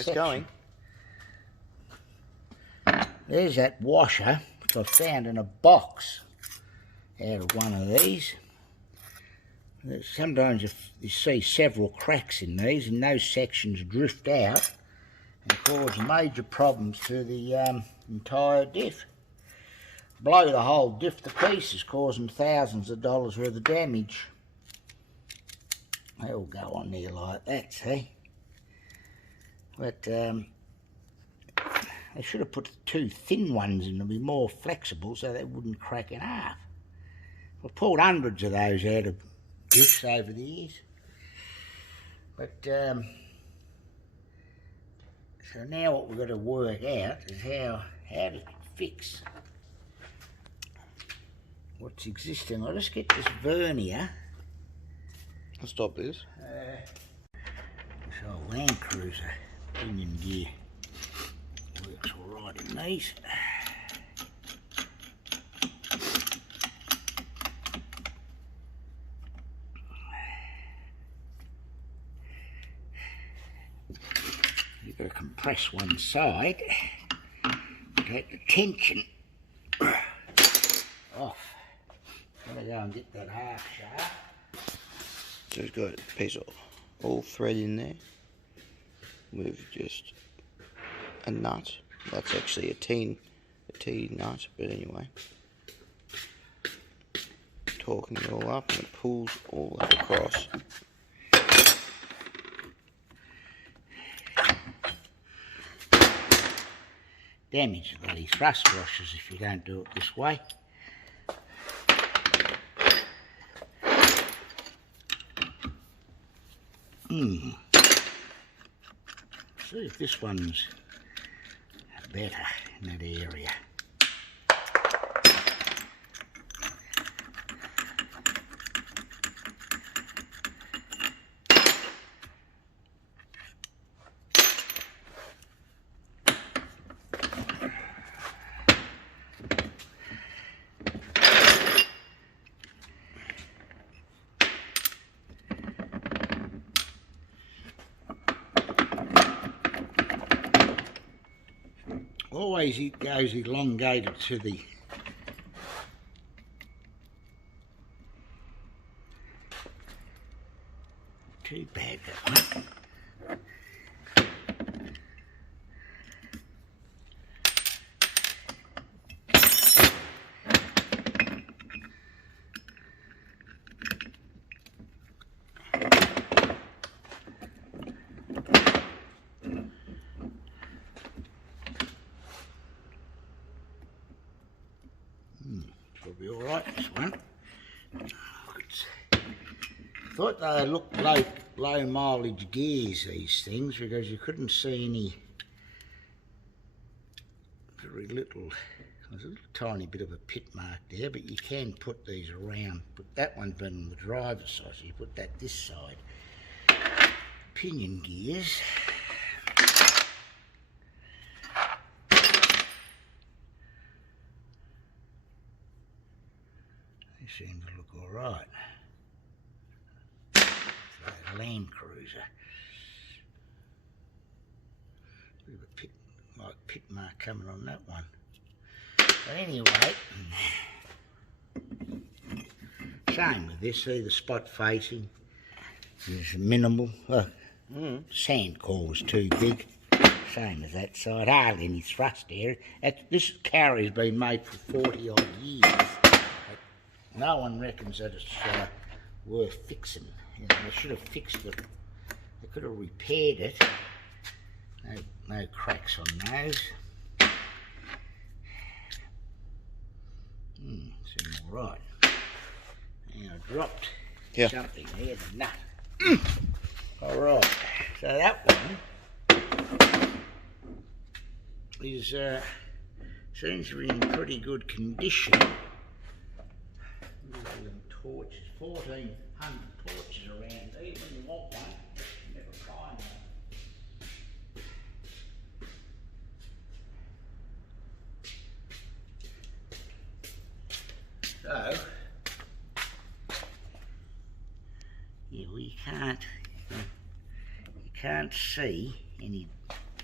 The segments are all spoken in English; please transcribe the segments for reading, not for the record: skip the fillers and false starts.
section. Going. There's that washer, which I found in a box out of one of these. Sometimes if you see several cracks in these, and those sections drift out and cause major problems to the entire diff. Blow the whole diff to pieces, causing thousands of dollars worth of damage. They'll go on there like that, see? But they should have put two thin ones in to be more flexible so they wouldn't crack in half. I've pulled hundreds of those out of diffs over the years. But so now what we've got to work out is how to fix what's existing. I'll just get this vernier. I'll stop this. So Land Cruiser pinion gear works alright in these. You've got to compress one side to get the tension off. Gotta go and get that half shaft. So it's got a piece of all thread in there with just a nut. That's actually a T nut, but anyway. Torquing it all up and it pulls all that across. Damage the bloody thrust washers if you don't do it this way. See if this one's better in that area. Always it goes elongated to the too bad that one. Be all right, this one. Thought they looked low mileage gears, these things, because you couldn't see any very little. There's a little tiny bit of a pit mark there, but you can put these around. But that one's been on the driver's side, so you put that this side. Pinion gears. They seem to look all right. So Land Cruiser. Bit of a pit mark coming on that one. But anyway, same with this. See the spot facing is minimal. Sand core was too big. Same as that side. Hardly any thrust there. This carrier's been made for 40 odd years. No one reckons that it's worth fixing. You know, they should have fixed it. They could have repaired it. No cracks on those. Seems all right. Now I dropped something here, the nut. All right. So that one is seems to be in pretty good condition. Torches, 1,400 torches around here. When you want one, you never find one. So, yeah, well, you can't see any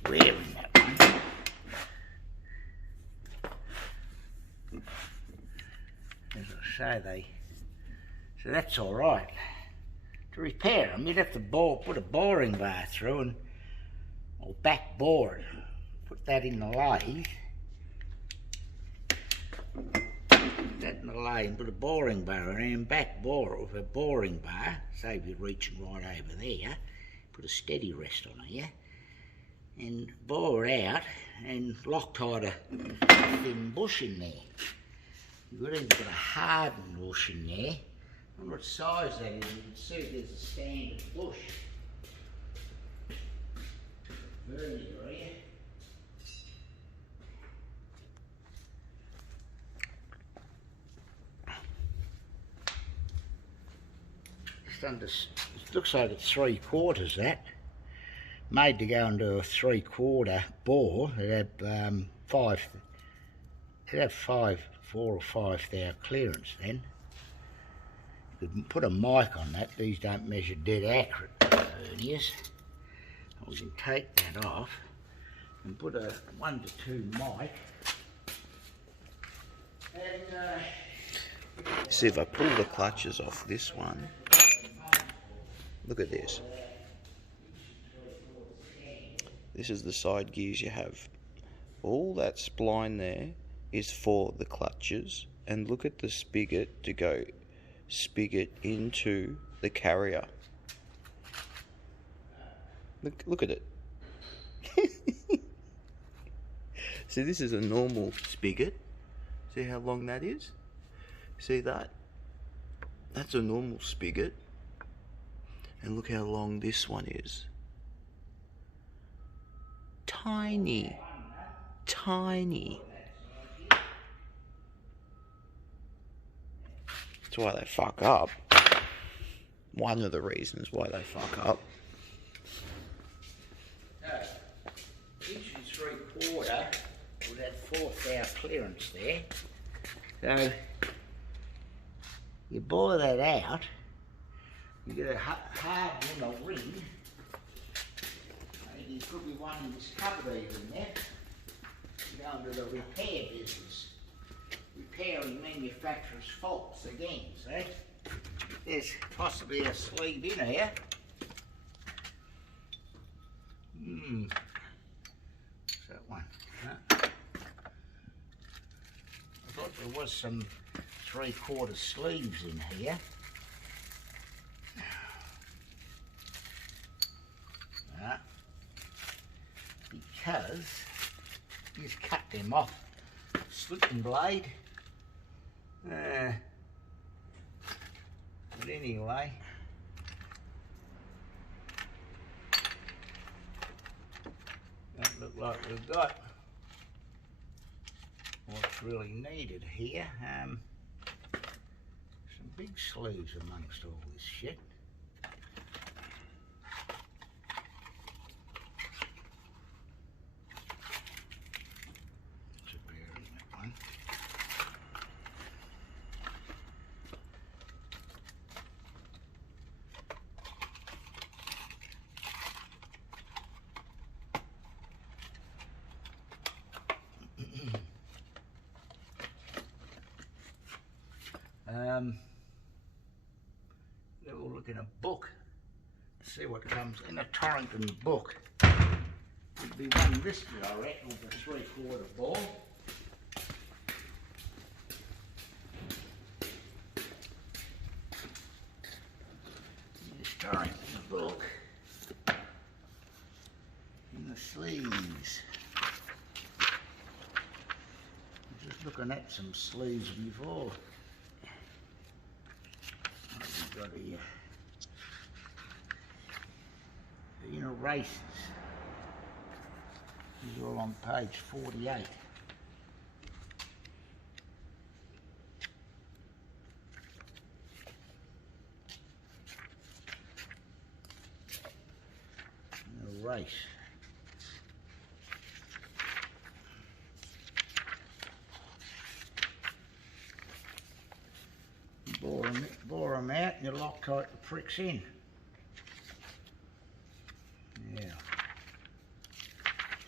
square in that one. As I say, so that's all right. To repair them, you'd have to put a boring bar through or back bore it. Put that in the lathe. Put that in the lathe and put a boring bar in and back bore it with a boring bar. Save you reaching right over there. Put a steady rest on here. And bore it out and Loctite a thin bush in there. You've even got a hardened bush in there. I wonder what size that is. You can see there's a standard bush. Vernier here. Just under, it looks like it's 3/4 that. Made to go into a 3/4 bore. It'd have 4 or 5 thou clearance then. You could put a mic on that. These don't measure dead accurate verniers. We can take that off and put a 1 to 2 mic. And see if I pull the clutches off this one. Look at this. This is the side gears you have. All that spline there is for the clutches, and look at the spigot to go spigot into the carrier. Look at it. See, this is a normal spigot. See how long that is? See that? That's a normal spigot. And look how long this one is. Tiny. Tiny. That's why they fuck up. One of the reasons why they fuck up. Inch and 3/4 with that 4 thou clearance there. So you bore that out. You get a hard window ring. There could be one in this cupboard even there. You go into the repair business. Repairing manufacturer's faults again, see? There's possibly a sleeve in here. What's that one? Huh? I thought there was some 3/4 sleeves in here. Because he's cut them off. Slipping blade. But anyway, don't look like we've got what's really needed here. Some big sleeves amongst all this shit. We'll look in a book to see what comes in a Torrington book. There'd be one listed, I reckon, with a 3/4 bore. In this Torrington book, in the sleeves. I'm just looking at some sleeves before. Got here. Inner races. These are all on page 48. Inner race. Bore them out and you Loctite the pricks in. Yeah.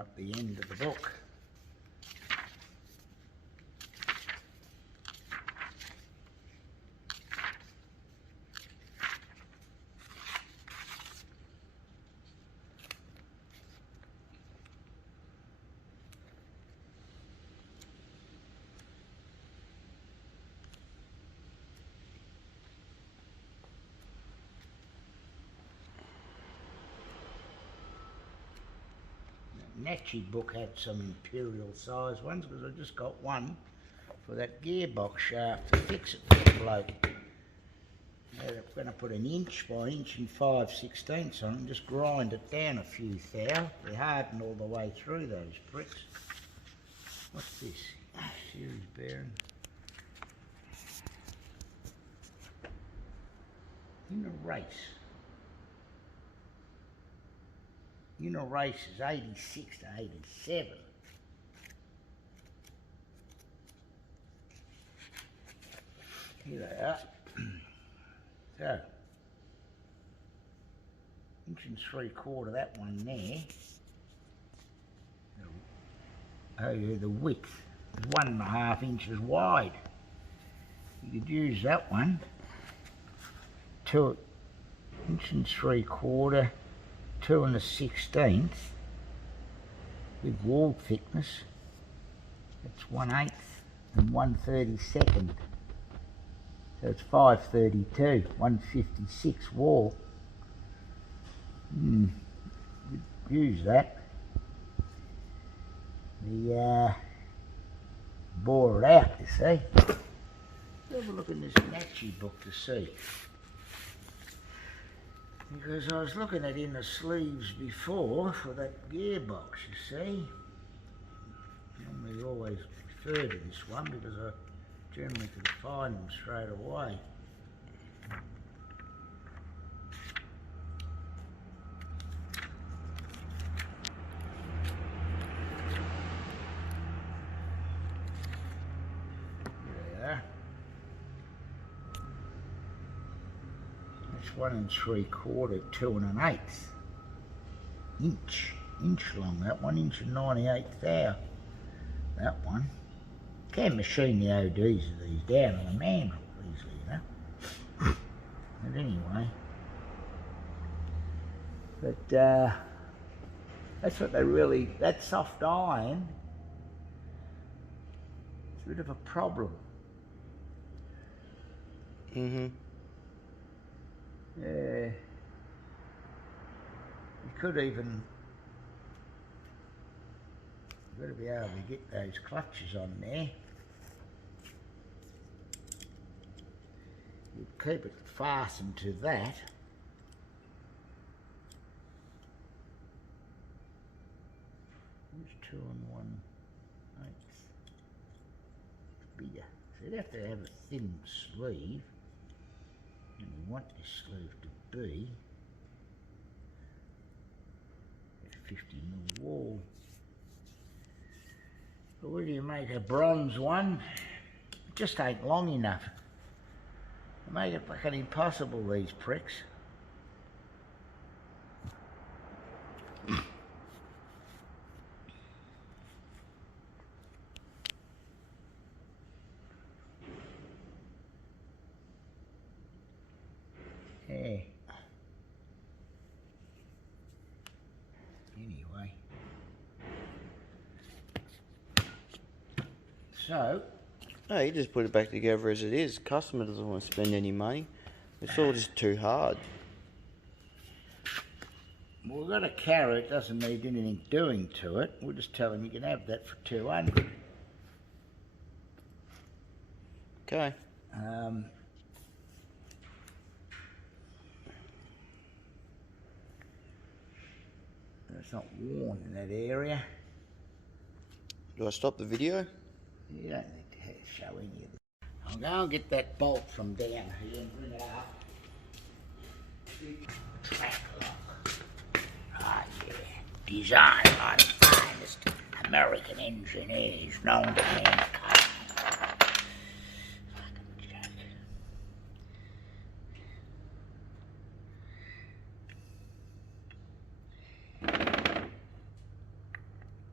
up the end of the book. Natchy book had some imperial size ones because I just got one for that gearbox shaft to fix it for the bloke. I'm going to put 1 inch by 1 5/16 on it and just grind it down a few thou. They harden all the way through those bricks. What's this? Series bearing. In a race. Race is 86 to 87. Here they are. So, 1 3/4 that one there. Oh yeah, the width is 1.5 inches wide. You could use that one. 1 3/4. 2 1/16 with wall thickness. That's 1/8 and 1/32. So it's 532, 156 wall. We'd use that. The bore it out, you see. Have a look in this Natchy book to see. Because I was looking at in the sleeves before for that gearbox, you see. Normally always refer to this one because I generally can find them straight away. There they are. That's 1 3/4, 2 1/8 inch long. That 1 98 thou. That one. Can machine the ODs of these down on a manual easily, you know. But anyway, that's what they really. That soft iron. It's a bit of a problem. Yeah. You could even. You've got to be able to get those clutches on there. You keep it fastened to that. Here's 2 1/8. Bigger. So you'd have to have a thin sleeve. And you want this sleeve to be a 50mm wall. But whether you make a bronze one, it just ain't long enough. They make it fucking impossible, these pricks. Yeah. Anyway. So. No, you just put it back together as it is. Customer doesn't want to spend any money. It's all just too hard. Well, we've got a carrot, doesn't need anything doing to it. We'll just tell him you can have that for 200. Okay. It's not worn in that area. Do I stop the video? You don't need to show any of this. I'll go and get that bolt from down here and bring it up. Tracklock. Ah, yeah. Designed by the finest American engineers known to mankind. Fucking joke.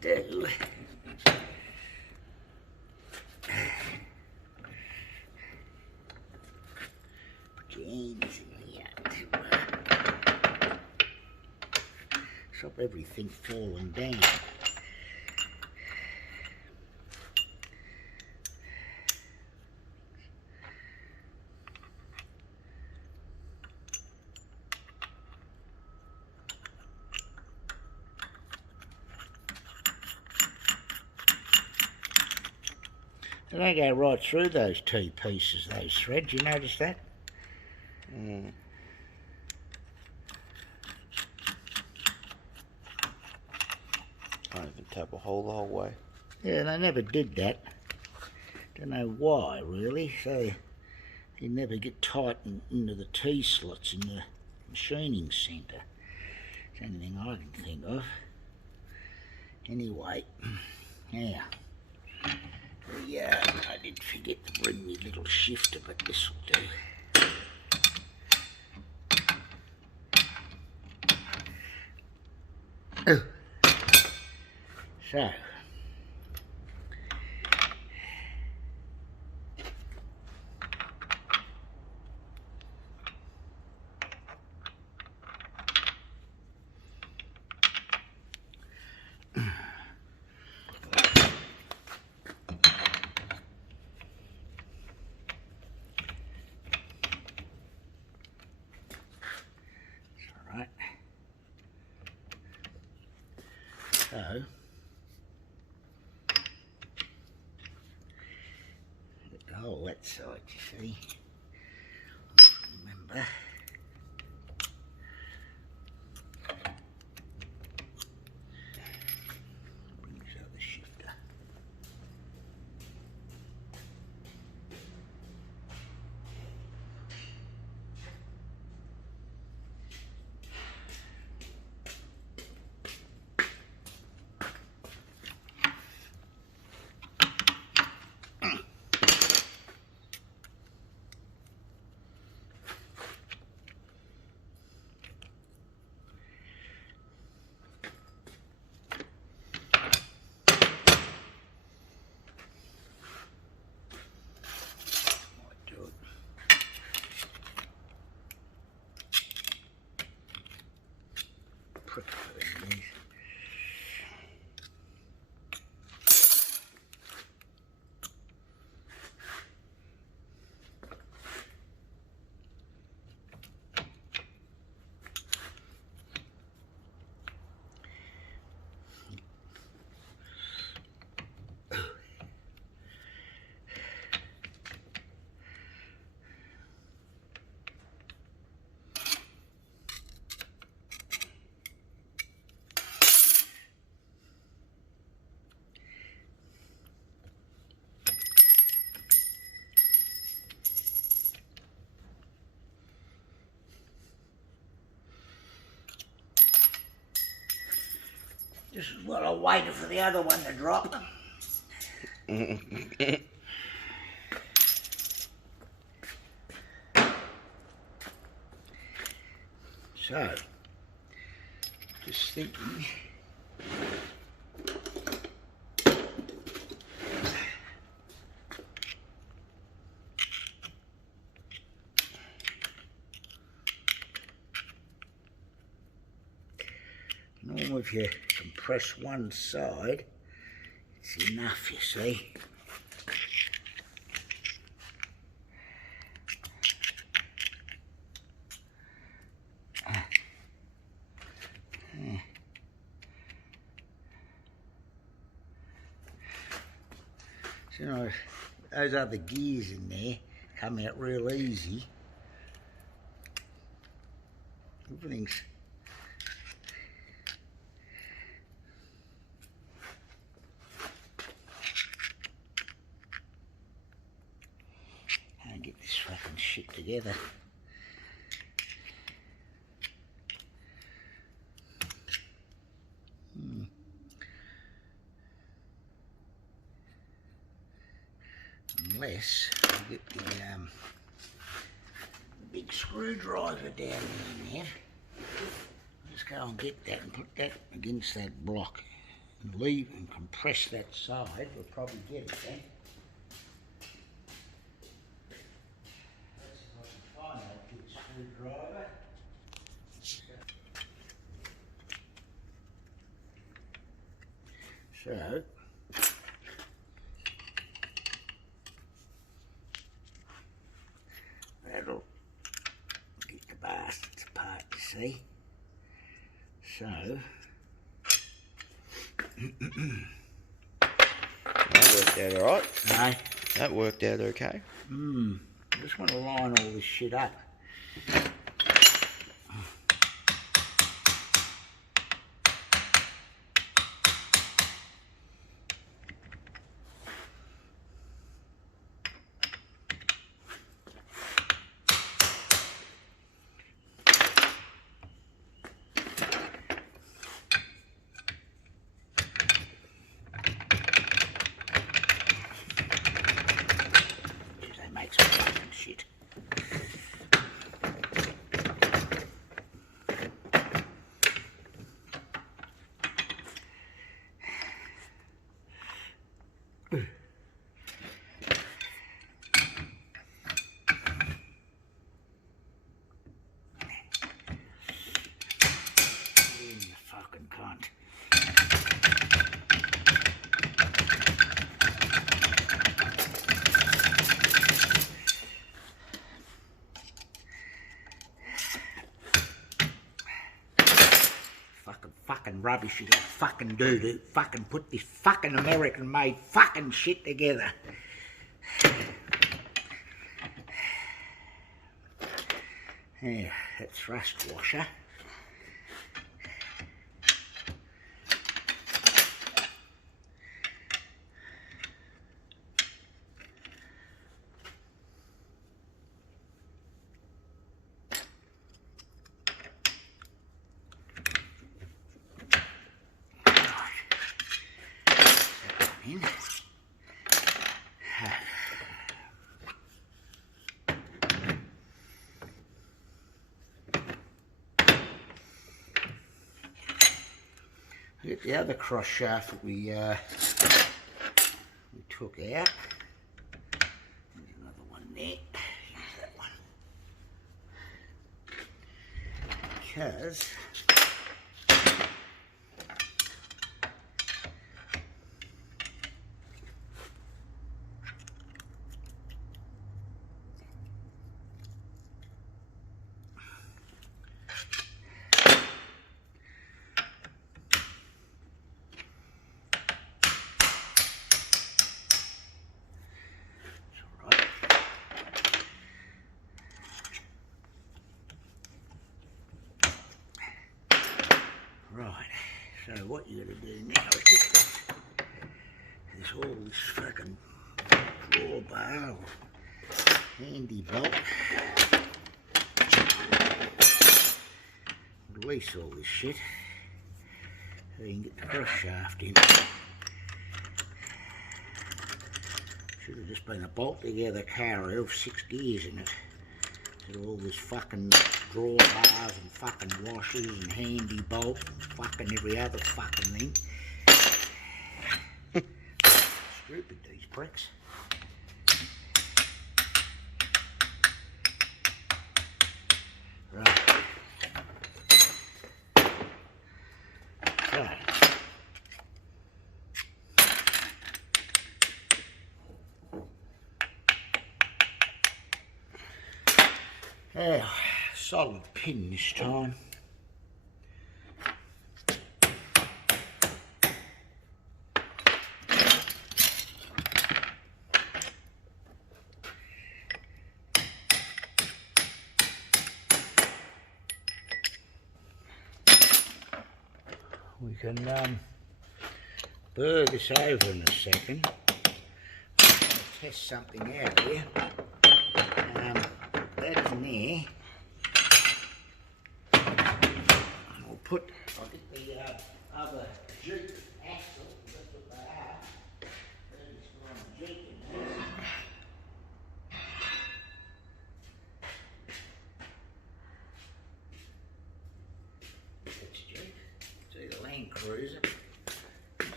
do. Put your hands in here to stop everything falling down. They go right through those two pieces, those threads. You notice that? Mm. Can't even tap a hole the whole way. Yeah, they never did that. Don't know why, really. So you never get tight into the T-slots in the machining centre. It's the only thing I can think of. Anyway, now, I did forget to bring my little shifter, but this will do. Oh. So, alright. So, the hole that side, you see. Remember. Brings out the shifter. Prick for these. This is what I waited for the other one to drop. So, just thinking. Normally if you compress one side, it's enough, you see. So, you know, those other gears in there come out real easy. Everything's get this fucking shit together. Unless I get the big screwdriver down in there. Let's go and get that and put that against that block and leave and compress that side. We'll probably get it then. Let's see if I can find that good screwdriver. So, that'll get the bastards apart, you see. So, That worked out alright. no. That worked out okay. I just want to line all this shit up. They make some fucking shit. You fucking cunt. Fucking rubbish you got fucking do to fucking put this fucking American made fucking shit together. Yeah, that's rust washer. In. Get the other cross shaft that we took out. There's another one there. Use that one. Because right, so what you're going to do now is get this all this fucking drawbar or handy bolt. Release all this shit so you can get the cross shaft in. Should have just been a bolt together carrier of 6 gears in it. So all this fucking drawbars and fucking washers and handy bolt and fucking every other fucking thing. Stupid, these pricks. Right. So. Yeah, solid pin this time. We can burr this over in a second. I'll test something out here. That's in there. And I'll get the other Jeep axle, that's what they are. There's one Jeep in there. That's Jeep. See the Land Cruiser.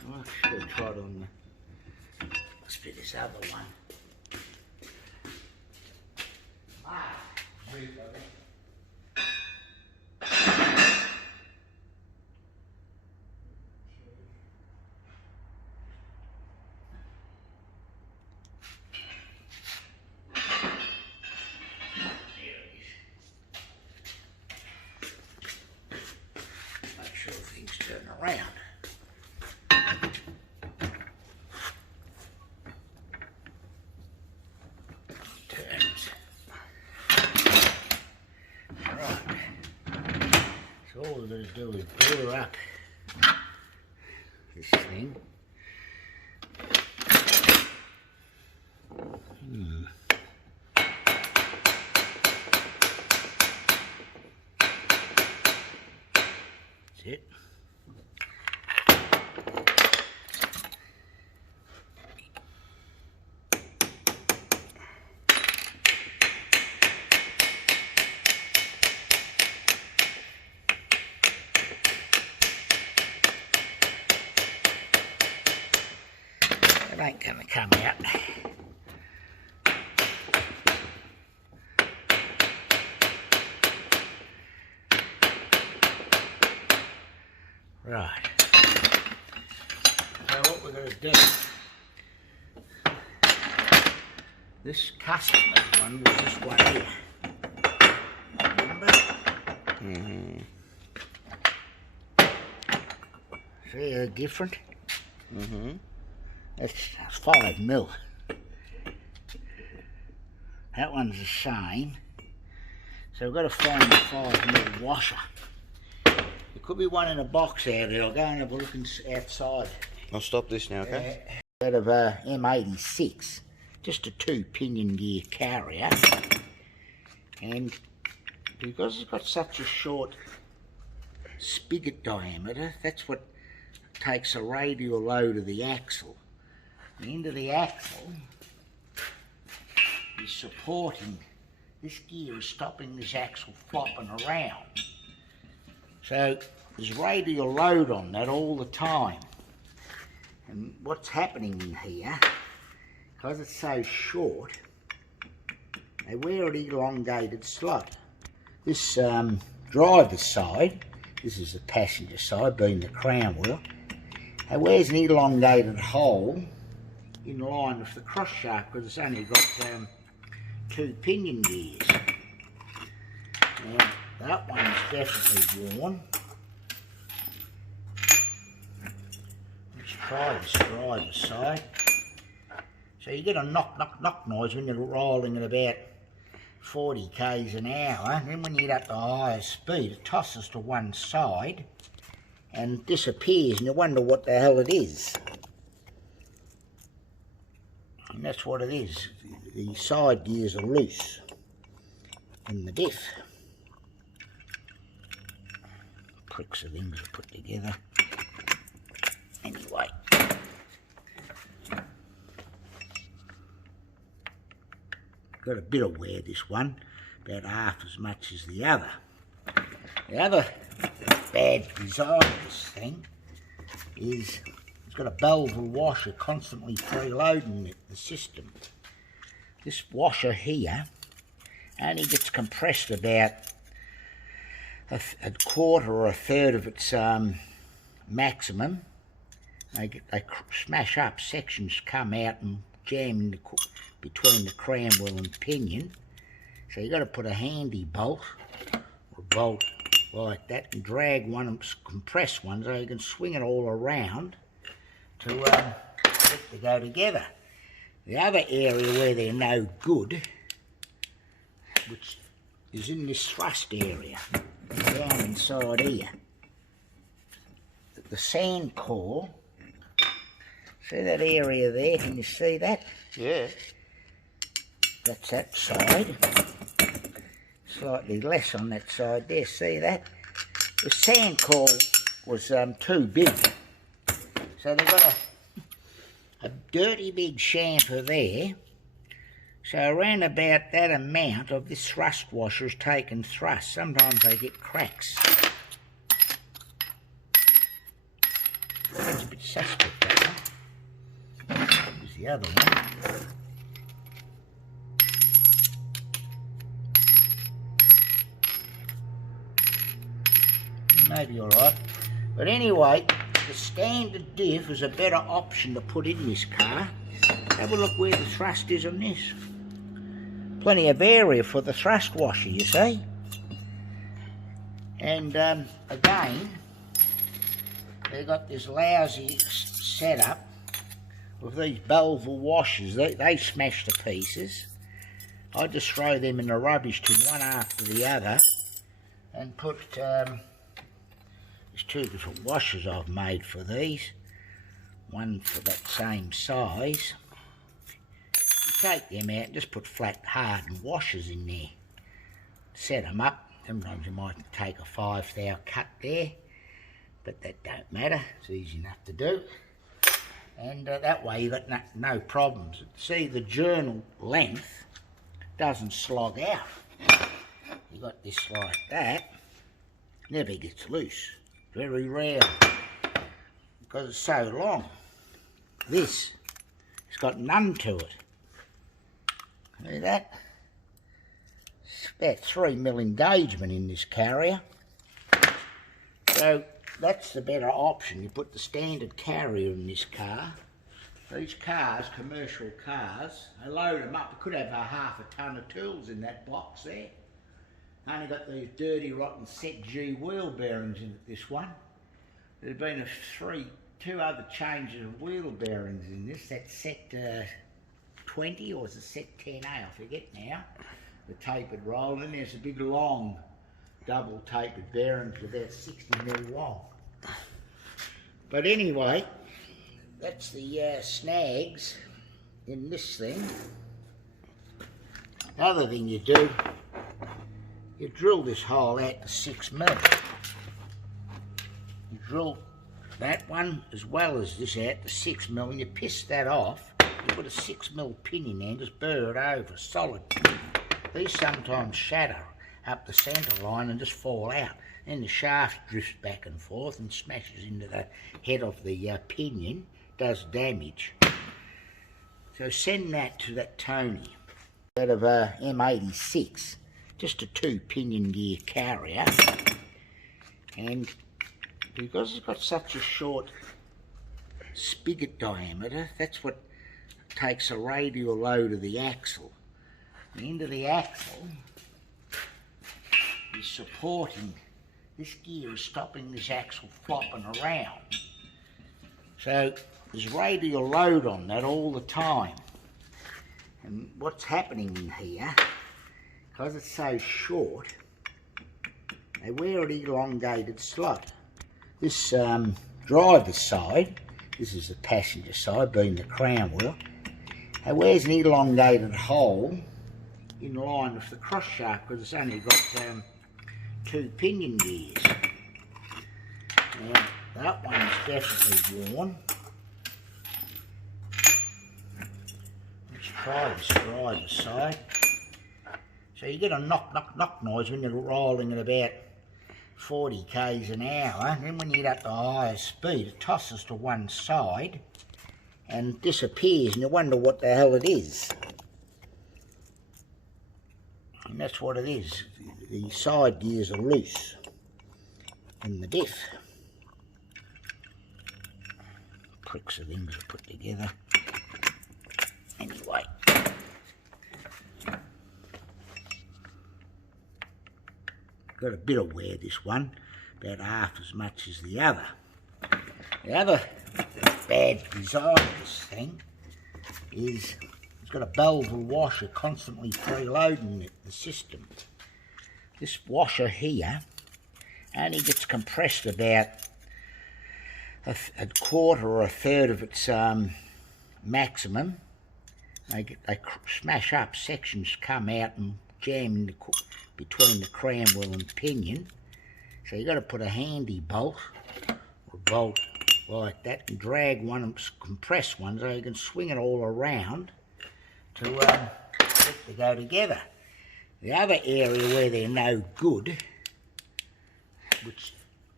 I should have tried on the... Must be this other one. Make sure things turn around. Turns. Right. So all we're going to do is burr up this thing. That's it. It ain't going to come out. Right. So what we're going to do, this customer's one was this one here. Remember? Mm-hmm. See how different? Mm-hmm. That's 5 mil. That one's the same. So we've got to find the 5 mil washer. There could be one in a box out there. I'll go and have a look outside. I'll stop this now, okay? Out of a m86, just a 2-pinion gear carrier. And because it's got such a short spigot diameter, that's what takes a radial load of the axle. The end of the axle is supporting, this gear is stopping this axle flopping around. So there's radial load on that all the time. And what's happening in here, because it's so short, they wear an elongated slot. This driver's side, this is the passenger side, being the crown wheel, it wears an elongated hole in line with the cross shaft because it's only got 2 pinion gears. Now, that one's definitely worn. Let's try this driver's side. So you get a knock, knock, knock noise when you're rolling at about 40 k's an hour, and then when you get up to higher speed, it tosses to one side and disappears, and you wonder what the hell it is. And that's what it is. The side gears are loose in the diff. Pricks of things are put together. Anyway. Got a bit of wear, this one, about half as much as the other. The other bad design of this thing is it's got a Belleville washer constantly preloading the system. This washer here only gets compressed about a quarter or a third of its maximum. They smash up, sections come out and jam in between the crown wheel and pinion. So you've got to put a handy bolt or bolt like that and drag one and compress one so you can swing it all around to get to go together. The other area where they're no good, which is in this thrust area, down inside here. The sand core, see that area there, can you see that? Yeah. That's that side. Slightly less on that side there, see that? The sand core was too big. So they've got a dirty big chamfer there. So around about that amount of this thrust washer is taken thrust. Sometimes they get cracks. It's a bit suspect, that one. Here's the other one. Maybe alright. But anyway, the standard diff is a better option to put in this car. Have a look where the thrust is on this. Plenty of area for the thrust washer, you see. And again, they've got this lousy setup with these Belleville washers. They smash to pieces. I just throw them in the rubbish tin one after the other and put there's two different washers I've made for these. One for that same size. Take them out and just put flat hardened washers in there. Set them up. Sometimes you might take a 5 thou cut there, but that don't matter. It's easy enough to do. And that way you've got no problems. See, the journal length doesn't slog out. You got this like that, never gets loose. Very rare, because it's so long. This, it's got none to it. See that? It's about 3mm engagement in this carrier. So that's the better option. You put the standard carrier in this car. These cars, commercial cars, I load them up. I could have a half a ton of tools in that box there. Only got these dirty, rotten set G wheel bearings in it, this one. There's been two other changes of wheel bearings in this. That's set 20 or is it set 10A, I forget now. The tapered roll, and there's a big long double tapered bearings about 60mm long. But anyway, that's the snags in this thing. The other thing you do, you drill this hole out to 6mm. You drill that one as well as this out to 6mm, and you piss that off. You put a 6mm pin in there and just burr it over, solid pin. These sometimes shatter up the centre line and just fall out. Then the shaft drifts back and forth and smashes into the head of the pinion, does damage. So send that to that Tony out of a m86, just a 2 pinion gear carrier. And because it's got such a short spigot diameter, that's what takes a radial load of the axle. The end of the axle is supporting, this gear is stopping this axle flopping around. So there's radial load on that all the time. And what's happening in here, because it's so short, they wear an elongated slot. This driver's side, this is the passenger side, being the crown wheel, it wears an elongated hole in line with the cross shaft because it's only got 2 pinion gears. Now, that one's definitely worn. Let's try this driver's side. So you get a knock, knock, knock noise when you're rolling at about 40 k's an hour, and then when you get up to higher speed, it tosses to one side and disappears, and you wonder what the hell it is. And that's what it is. The side gears are loose in the diff. Pricks of things are put together. Anyway. Got a bit of wear, this one, about half as much as the other. The other bad design of this thing is it's got a Belleville washer constantly preloading the system. This washer here only gets compressed about a quarter or a third of its maximum. They smash up, sections come out and jam in between the crown wheel and pinion. So you've got to put a handy bolt or bolt like that and drag one and compress one so you can swing it all around to get to go together. The other area where they're no good, which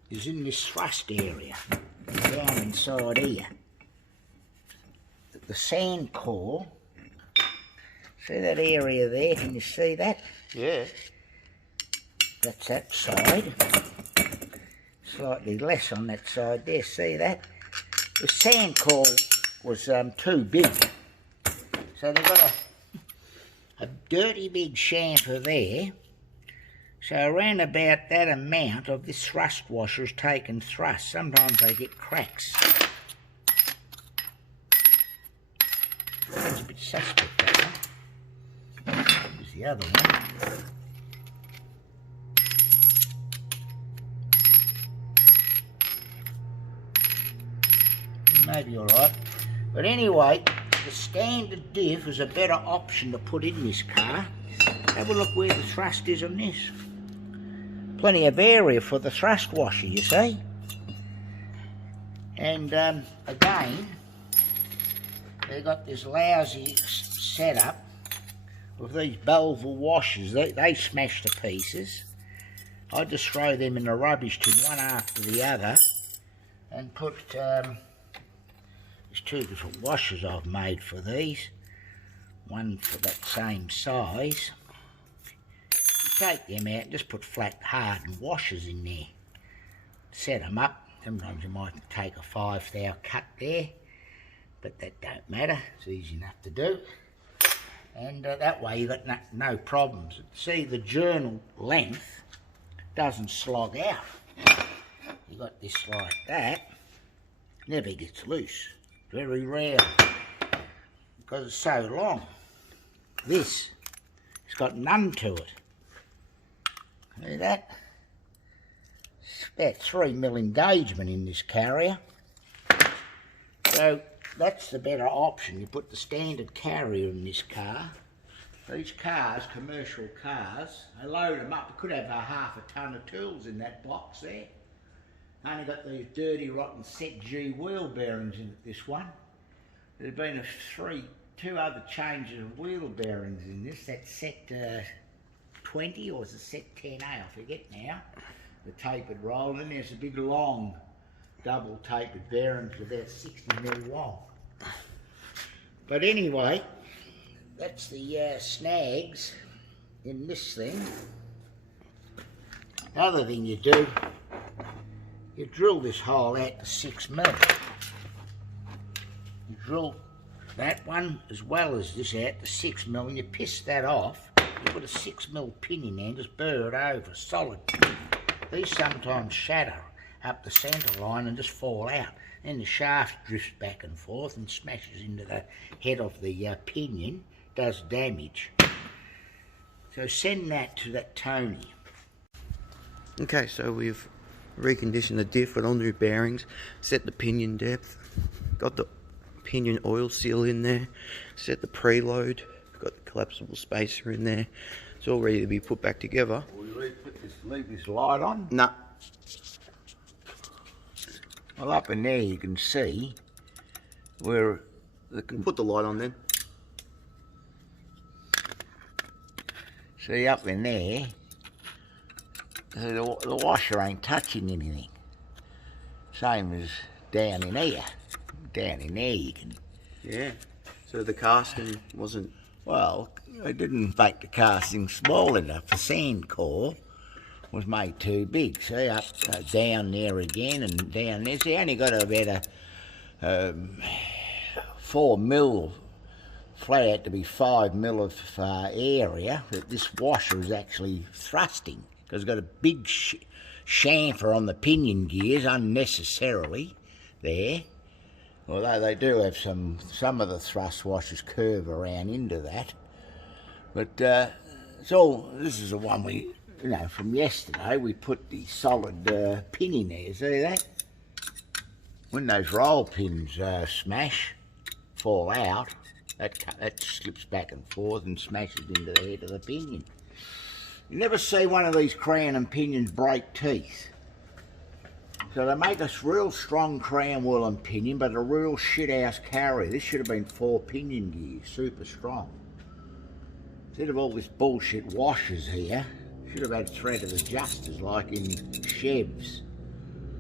is in this thrust area, down inside here. The sand core, see that area there, can you see that? Yeah. That's that side. Slightly less on that side there, see that? The sand core was too big. So they've got a dirty big chamfer there. So around about that amount of this thrust washer is taken thrust. Sometimes they get cracks. That's a bit suspect, that one. Here's the other one. Maybe alright. But anyway, the standard diff is a better option to put in this car. Have a look where the thrust is on this. Plenty of area for the thrust washer, you see. And again, they've got this lousy setup with these Belleville washers. They smash to pieces. I just throw them in the rubbish tin one after the other and put there's two different washers I've made for these. One for that same size. Take them out and just put flat hardened washers in there. Set them up. Sometimes you might take a 5 thou cut there, but that don't matter. It's easy enough to do. And that way you've got no problems. See, the journal length doesn't slog out. You got this like that, never gets loose. Very rare because it's so long. This, it's got none to it. See that? It's about 3mm engagement in this carrier. So that's the better option. You put the standard carrier in this car. These cars, commercial cars, they load them up. You could have a half a ton of tools in that box there. Only got these dirty, rotten set G wheel bearings in it, this one. There's been two other changes of wheel bearings in this. That's set 20 or is it set 10A, I forget now. The tapered roll, and there's a big long double tapered bearings about 60mm long. But anyway, that's the snags in this thing. The other thing you do, you drill this hole out to 6mm. You drill that one as well as this out to 6mm, and you piss that off. You put a 6mm pin in there and just burr it over, solid pin. These sometimes shatter up the centre line and just fall out. Then the shaft drifts back and forth and smashes into the head of the pinion, does damage. So send that to that Tony. Okay, so we've reconditioned the diff with all new bearings, set the pinion depth, got the pinion oil seal in there, set the preload, got the collapsible spacer in there. It's all ready to be put back together. Will you leave this light on? Nah. Well, up in there you can see where Put the light on then. See, up in there, the washer ain't touching anything. Same as down in here. Down in there you can... Yeah. So the casting wasn't... Well, they didn't make the casting small enough. The sand core was made too big. See, up, down there again and down there. See, only got about a 4mm, flat out to be 5mm of area that this washer is actually thrusting, because it's got a big chamfer on the pinion gears unnecessarily there. Although they do have some of the thrust washers curve around into that. But this is the one we, from yesterday, we put the solid pin in there. See that? When those roll pins fall out, that slips back and forth and smashes into the head of the pinion. You never see one of these crown and pinions break teeth. So they make a real strong crown wheel and pinion, but a real shithouse carrier. This should have been 4 pinion gears, super strong. Instead of all this bullshit washers here, should have had threaded adjusters like in Chevs.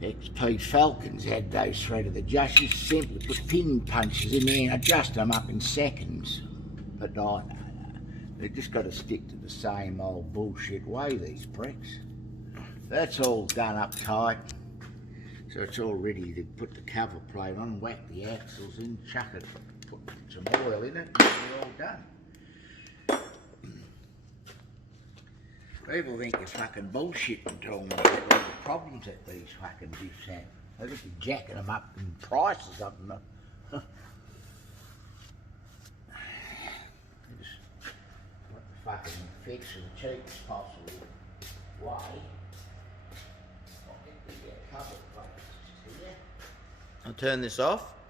XP Falcons had those threaded adjusters. Simply put pin punches in there and adjust them up in seconds. But no. They've just got to stick to the same old bullshit way, these pricks. That's all done up tight. So it's all ready to put the cover plate on, whack the axles in, chuck it, put some oil in it, and we're all done. People think you're fucking bullshit and talking about all the problems that these fucking diffs have. They just be jacking them up in prices up in the... They just want the fucking fix in the cheapest possible way. I'll get the cover plates here. I'll turn this off.